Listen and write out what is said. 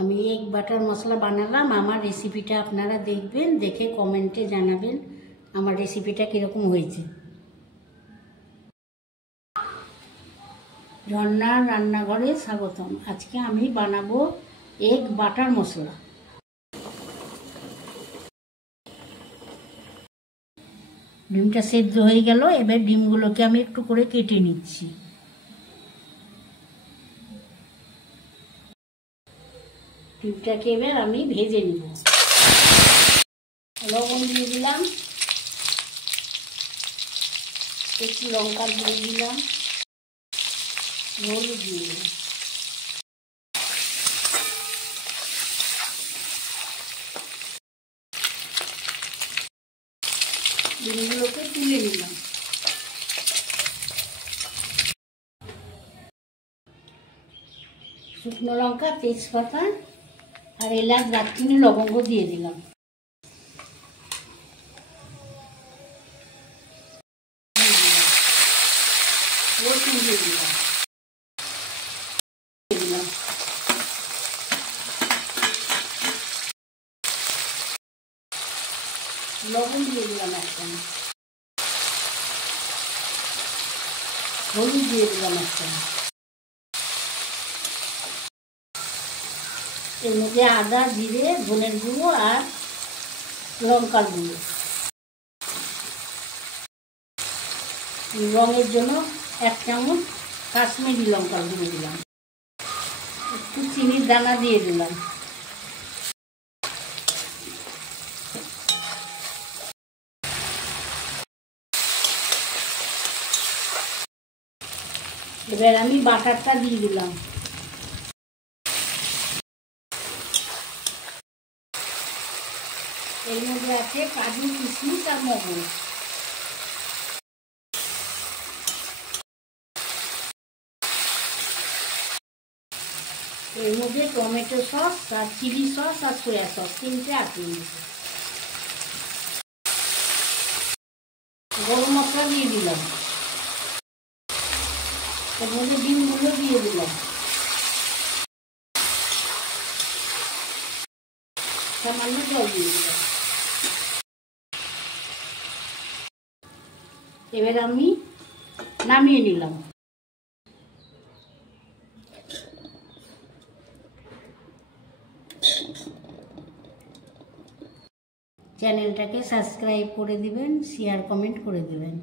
আমি egg butter মশলা বানালাম। আমার রেসিপিটা আপনারা দেখবেন, দেখে কমেন্টে জানাবেন আমার রেসিপিটা কীরকম হয়েছে। ঝর্ণার রান্নাঘরে স্বাগতম। আজকে আমি বানাবো এগ বাটার মশলা। ডিমটা সেদ্ধ হয়ে গেল। এবার ডিমগুলোকে আমি একটু করে কেটে নিচ্ছি। ডিমটাকে এবার আমি ভেজে নিব। লবণ দিয়ে দিলাম, একটু লঙ্কা দিয়ে দিলাম, হলুদ দিয়ে দিলাম। ডিমগুলোকে তুলে নিলাম। শুকনো লঙ্কা, তেজপাতা আর এলাচ, দারচিনি, লবঙ্গ দিয়ে দিলাম। রসুন দিয়ে দিলাম, লবণ দিয়ে দিলাম, একটা হলুদ দিয়ে দিলাম, একটা এর মধ্যে আদা, জিরে, ধনের গুঁড়ো আর লঙ্কার গুঁড়ো। রঙের জন্য 1 চামচ কাশ্মীরি লঙ্কার গুঁড়ো দিলাম। একটু চিনির দানা দিয়ে দিলাম। এবার আমি বাটারটা দিয়ে দিলাম। এর মধ্যে আছে কাজু, কিশমিশ আর মগজ। এর মধ্যে টমেটো সস আর চিলি সস আর সয়া সস 3টে আছে। গরম মশলা দিয়ে দিলাম। এর মধ্যে ডিমগুলো দিয়ে দিলাম। সামান্য জল দিয়ে দিলাম। এবার আমি নামিয়ে নিলাম। চ্যানেলটাকে সাবস্ক্রাইব করে দিবেন, শেয়ার কমেন্ট করে দিবেন।